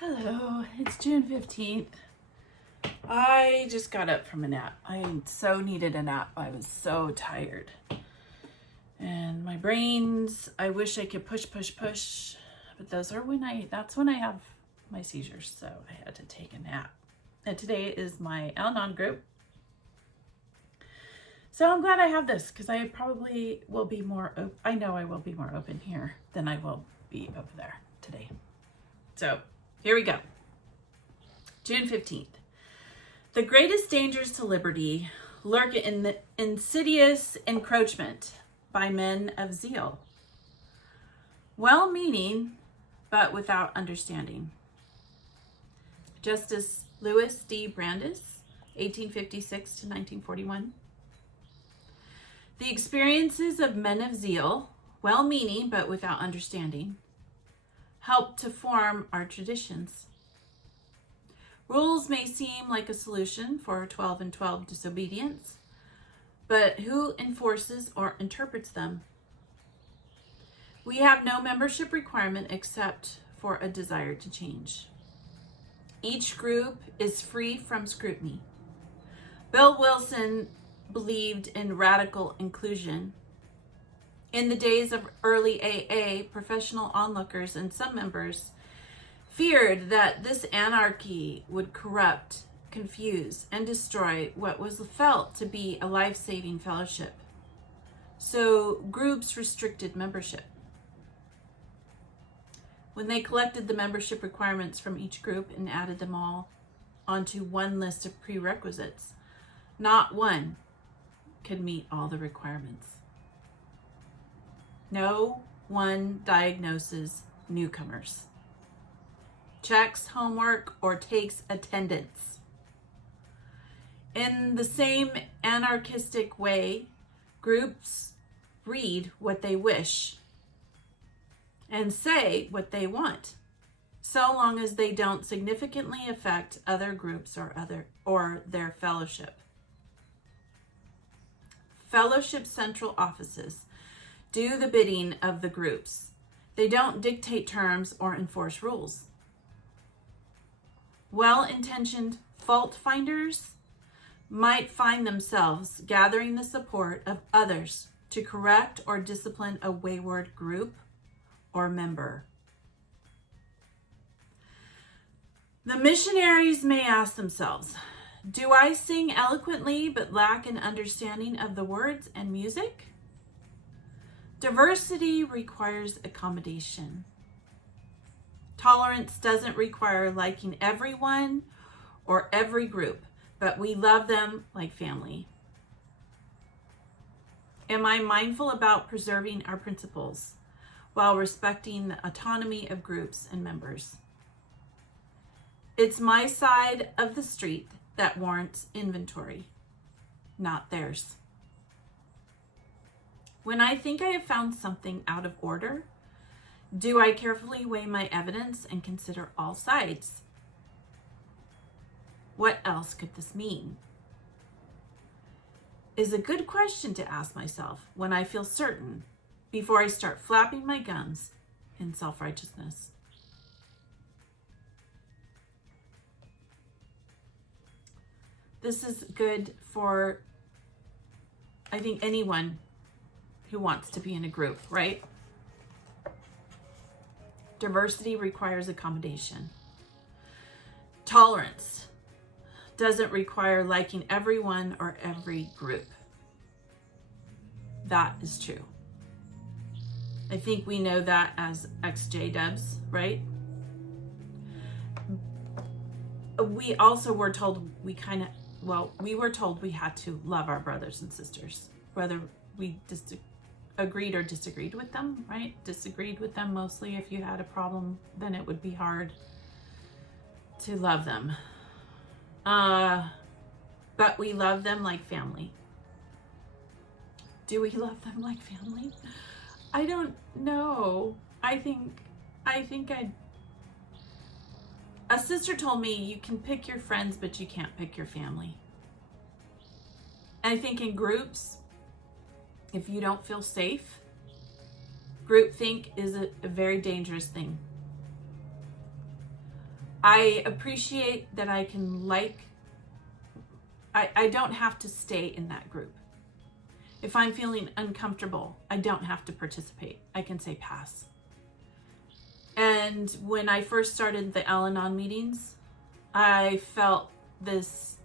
Hello, it's June 15th. I just got up from a nap. I so needed a nap. I was so tired. And my brains, I wish I could push, but that's when I have my seizures. So I had to take a nap. And today is my Al-Anon group. So I'm glad I have this because I probably will be I know I will be more open here than I will be over there today. So here we go. June 15th. The greatest dangers to liberty lurk in the insidious encroachment by men of zeal, well-meaning, but without understanding. Justice Louis D. Brandeis, 1856 to 1941. The experiences of men of zeal, well-meaning, but without understanding, help to form our traditions. Rules may seem like a solution for 12 and 12 disobedience, but who enforces or interprets them? We have no membership requirement except for a desire to change. Each group is free from scrutiny. Bill Wilson believed in radical inclusion. In the days of early AA, professional onlookers and some members feared that this anarchy would corrupt, confuse, and destroy what was felt to be a life-saving fellowship. So groups restricted membership. When they collected the membership requirements from each group and added them all onto one list of prerequisites, not one could meet all the requirements. No one diagnoses newcomers, checks homework, or takes attendance. In the same anarchistic way, groups read what they wish and say what they want, so long as they don't significantly affect other groups or their fellowship. Fellowship central offices do the bidding of the groups. They don't dictate terms or enforce rules. Well-intentioned fault finders might find themselves gathering the support of others to correct or discipline a wayward group or member. The missionaries may ask themselves, do I sing eloquently but lack an understanding of the words and music? Diversity requires accommodation. Tolerance doesn't require liking everyone or every group, but we love them like family. Am I mindful about preserving our principles while respecting the autonomy of groups and members? It's my side of the street that warrants inventory, not theirs. When I think I have found something out of order, do I carefully weigh my evidence and consider all sides? What else could this mean? Is a good question to ask myself when I feel certain before I start flapping my gums in self-righteousness. This is good for, I think, anyone who wants to be in a group, right? Diversity requires accommodation. Tolerance doesn't require liking everyone or every group. That is true. I think we know that as ExJWs, right? We also were told we were told we had to love our brothers and sisters, whether we agreed or disagreed with them, right? Disagreed with them mostly. If you had a problem, then it would be hard to love them. But we love them like family. Do we love them like family? I don't know. I think a sister told me you can pick your friends, but you can't pick your family. And I think in groups, if you don't feel safe, groupthink is a very dangerous thing. I appreciate that I can I don't have to stay in that group. If I'm feeling uncomfortable, I don't have to participate. I can say pass. And when I first started the Al-Anon meetings, I felt this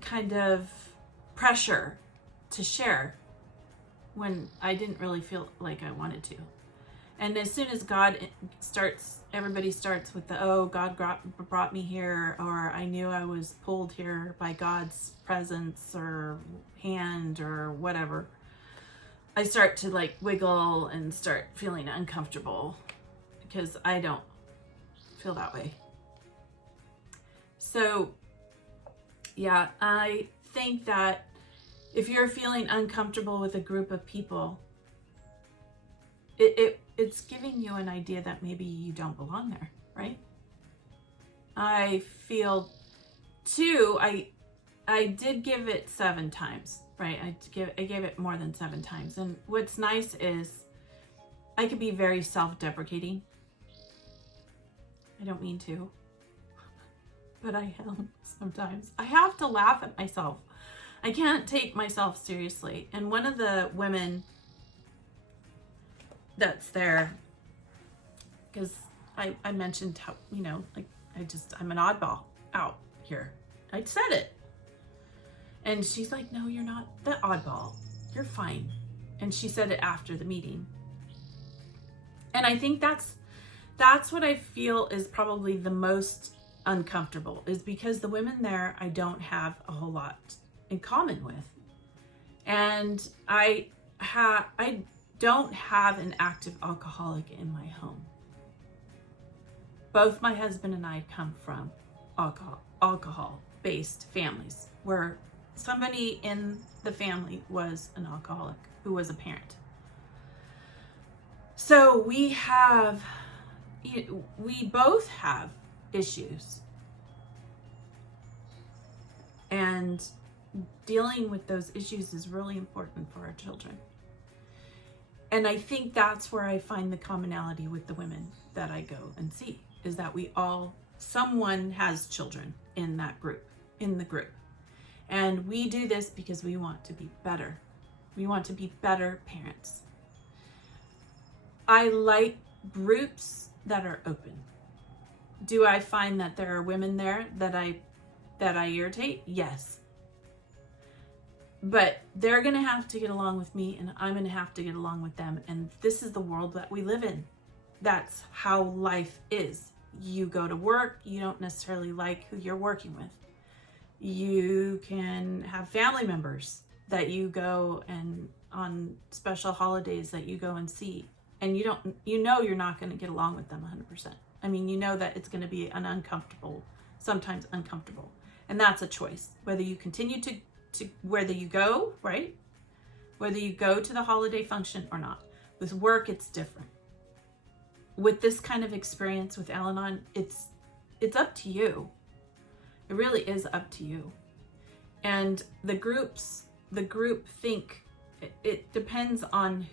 kind of pressure to share when I didn't really feel like I wanted to. And as soon as everybody starts with the, oh, God brought me here, or I knew I was pulled here by God's presence or hand or whatever, I start to like wiggle and start feeling uncomfortable because I don't feel that way. So yeah, I think that if you're feeling uncomfortable with a group of people, it's giving you an idea that maybe you don't belong there, right? I feel too, I did give it 7 times, right? I gave it more than 7 times. And what's nice is I could be very self-deprecating. I don't mean to, but I am sometimes. I have to laugh at myself. I can't take myself seriously. And one of the women that's there, because I mentioned how, you know, like I'm an oddball out here. I said it. And she's like, no, you're not the oddball. You're fine. And she said it after the meeting. And I think that's what I feel is probably the most uncomfortable, is because the women there I don't have a whole lot in common with. And I don't have an active alcoholic in my home. Both my husband and I come from alcohol-based families where somebody in the family was an alcoholic who was a parent. So we both have issues. And dealing with those issues is really important for our children. And I think that's where I find the commonality with the women that I go and see, is that someone has children in that group, in the group. And we do this because we want to be better. We want to be better parents. I like groups that are open. Do I find that there are women there that I irritate? Yes. But they're going to have to get along with me, and I'm going to have to get along with them. And this is the world that we live in. That's how life is. You go to work, you don't necessarily like who you're working with. You can have family members that you go and on special holidays that you go and see. And you're not going to get along with them 100%. I mean, you know that it's going to be sometimes uncomfortable. And that's a choice. Whether you continue to whether you go, right? Whether you go to the holiday function or not. With work, it's different. With this kind of experience with Al-Anon, it's up to you. It really is up to you. And the group think it depends on,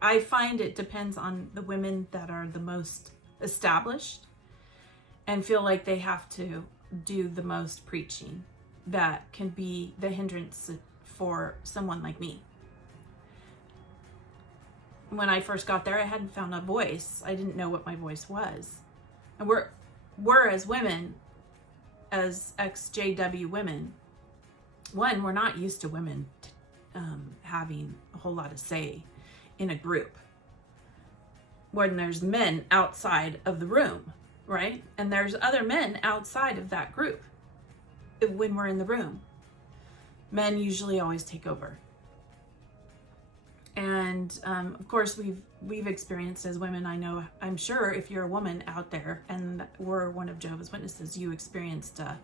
I find it depends on the women that are the most established and feel like they have to do the most preaching. That can be the hindrance for someone like me. When I first got there, I hadn't found a voice. I didn't know what my voice was. And we're as women, as ExJW women, we're not used to women having a whole lot of say in a group. When there's men outside of the room, right? And there's other men outside of that group. When we're in the room, men usually always take over. And of course we've experienced as women, I'm sure if you're a woman out there and we're one of Jehovah's Witnesses, you experienced a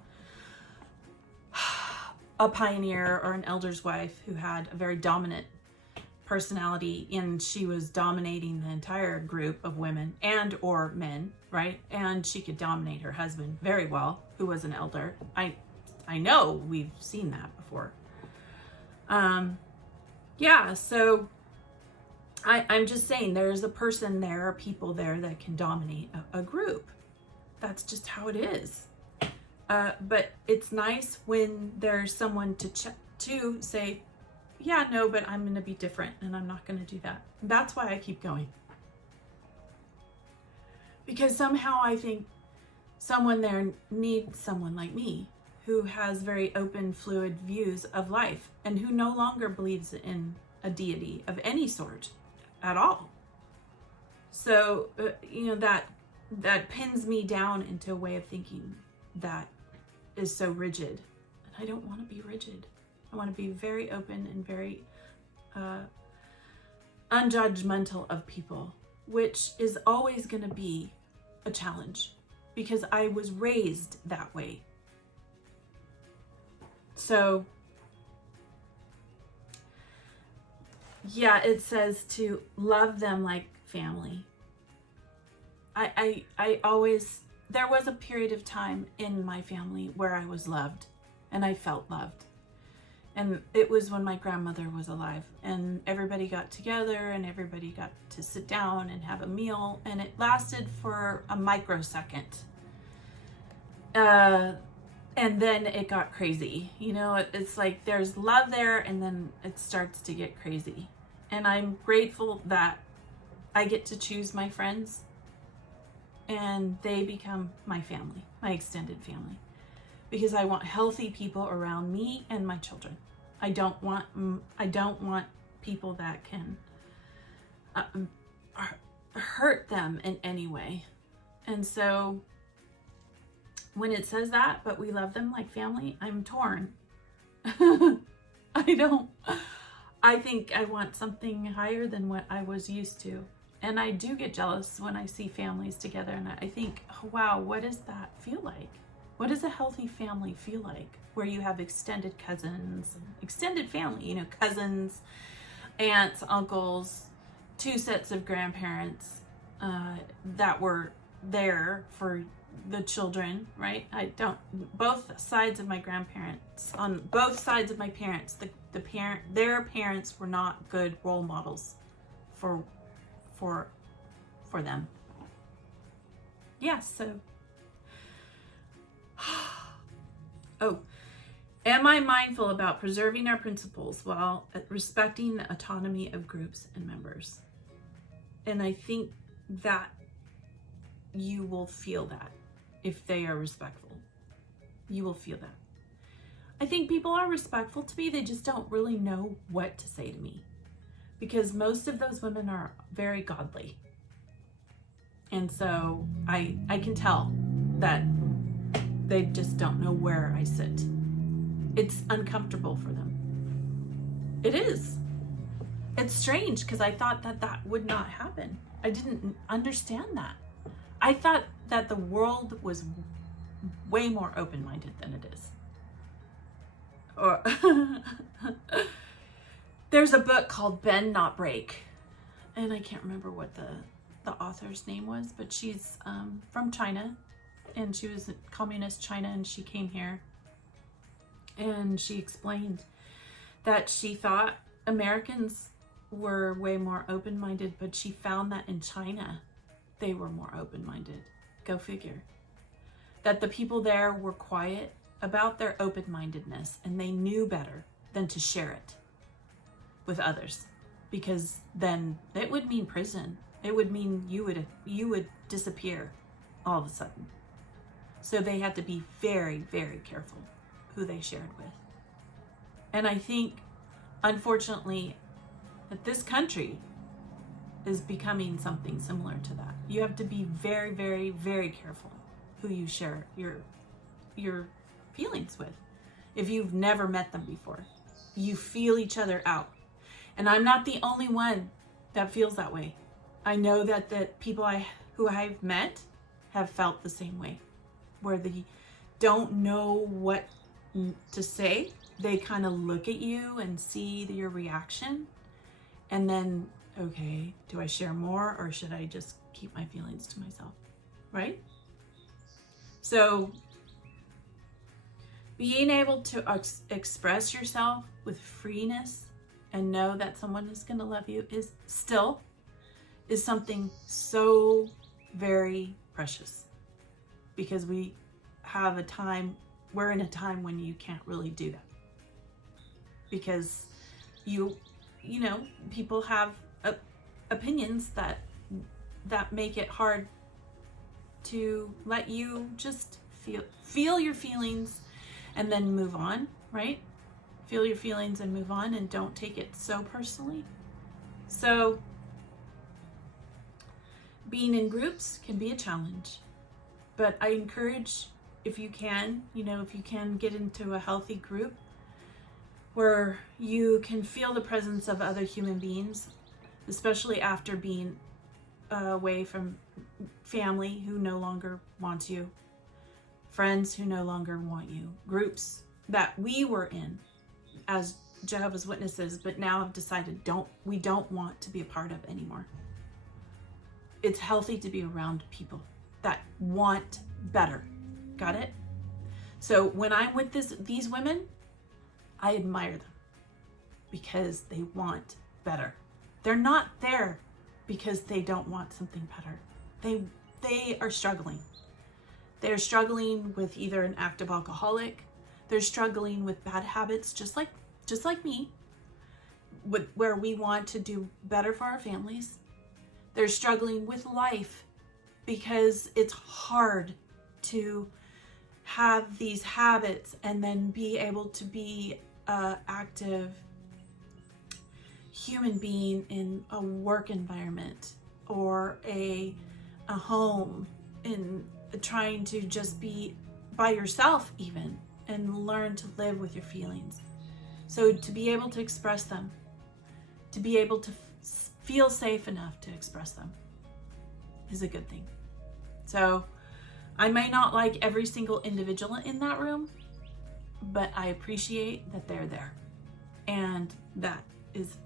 pioneer or an elder's wife who had a very dominant personality, and she was dominating the entire group of women and or men, right? And she could dominate her husband very well, who was an elder. I know we've seen that before. So I'm just saying there's a person there, or people there that can dominate a group. That's just how it is. But it's nice when there's someone to say, yeah, no, but I'm going to be different and I'm not going to do that. That's why I keep going. Because somehow I think someone there needs someone like me who has very open, fluid views of life and who no longer believes in a deity of any sort at all. So, that pins me down into a way of thinking that is so rigid. And I don't want to be rigid. I want to be very open and very unjudgmental of people, which is always going to be a challenge because I was raised that way. So, yeah, it says to love them like family. I always, there was a period of time in my family where I was loved and I felt loved. And it was when my grandmother was alive and everybody got together and everybody got to sit down and have a meal, and it lasted for a microsecond. And then it got crazy. It's like there's love there and then it starts to get crazy. And I'm grateful that I get to choose my friends and they become my family, my extended family. Because I want healthy people around me and my children. I don't want people that can hurt them in any way. And so when it says that, but we love them like family, I'm torn. I think I want something higher than what I was used to. And I do get jealous when I see families together and I think, oh, wow, what does that feel like? What does a healthy family feel like? Where you have extended cousins, extended family, cousins, aunts, uncles, 2 sets of grandparents that were there for the children, right? Both sides of my grandparents, on both sides of my parents, their parents were not good role models for them. Yeah, so am I mindful about preserving our principles while respecting the autonomy of groups and members? And I think that you will feel that if they are respectful. You will feel that. I think people are respectful to me, they just don't really know what to say to me. Because most of those women are very godly. And so I can tell that they just don't know where I sit. It's uncomfortable for them. It is. It's strange because I thought that would not happen. I didn't understand that. I thought that the world was way more open-minded than it is. Or there's a book called Bend Not Break, and I can't remember what the author's name was, but she's from China, and she was in communist China, and she came here, and she explained that she thought Americans were way more open-minded, but she found that in China they were more open-minded. Go figure. That the people there were quiet about their open-mindedness, and they knew better than to share it with others, because then it would mean prison. It would mean you would disappear all of a sudden. So they had to be very, very careful who they shared with. And I think, unfortunately, that this country is becoming something similar to that. You have to be very, very, very careful who you share your feelings with. If you've never met them before, you feel each other out. And I'm not the only one that feels that way. I know that the people who I've met have felt the same way, where they don't know what to say. They kind of look at you and see your reaction, and then, okay, do I share more or should I just keep my feelings to myself, right? So being able to express yourself with freeness and know that someone is going to love you is something so very precious, because we're in a time when you can't really do that, because you know, people have opinions that make it hard to let you just feel your feelings and then move on, right? Feel your feelings and move on, and don't take it so personally. So being in groups can be a challenge, but I encourage, if you can get into a healthy group where you can feel the presence of other human beings, especially after being away from family who no longer wants you, friends who no longer want you, groups that we were in as Jehovah's Witnesses, but now have decided we don't want to be a part of anymore. It's healthy to be around people that want better. Got it? So when I'm with these women, I admire them because they want better. They're not there because they don't want something better. They are struggling. They're struggling with either an active alcoholic. They're struggling with bad habits, just like me, where we want to do better for our families. They're struggling with life because it's hard to have these habits and then be able to be an active human being in a work environment or a home, in trying to just be by yourself even, and learn to live with your feelings. So to be able to express them, to be able to feel safe enough to express them is a good thing. So I may not like every single individual in that room, but I appreciate that they're there, and that is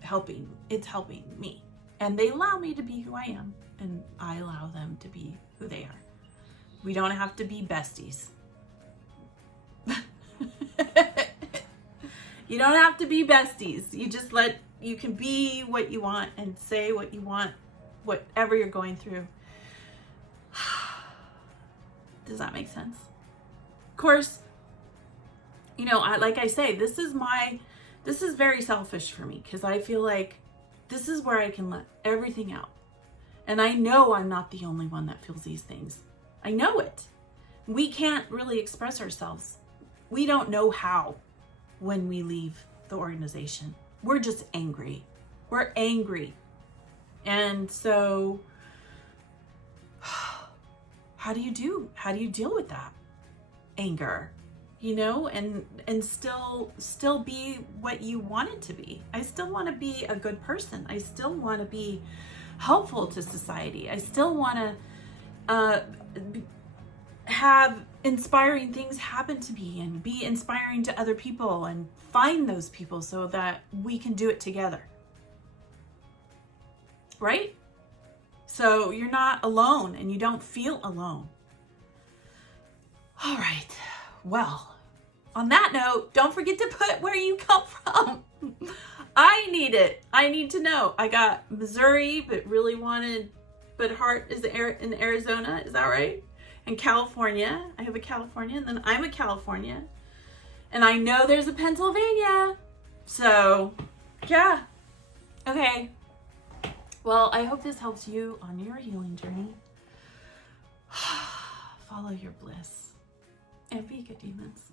helping. It's helping me, and they allow me to be who I am, and I allow them to be who they are. We don't have to be besties. You don't have to be besties. You can be what you want and say what you want, whatever you're going through. Does that make sense? Of course, like I say, this is very selfish for me, because I feel like this is where I can let everything out. And I know I'm not the only one that feels these things. I know it. We can't really express ourselves. We don't know how when we leave the organization. We're just angry. We're angry. And so how do you deal with that anger? And still be what you want it to be. I still want to be a good person. I still want to be helpful to society. I still want to have inspiring things happen to me and be inspiring to other people and find those people so that we can do it together. Right? So you're not alone and you don't feel alone. All right. Well, on that note, don't forget to put where you come from. I need it. I need to know. I got Missouri, but heart is in Arizona. Is that right? And California. I have a California, and then I'm a California. And I know there's a Pennsylvania. So, yeah. Okay. Well, I hope this helps you on your healing journey. Follow your bliss. And be good, demons.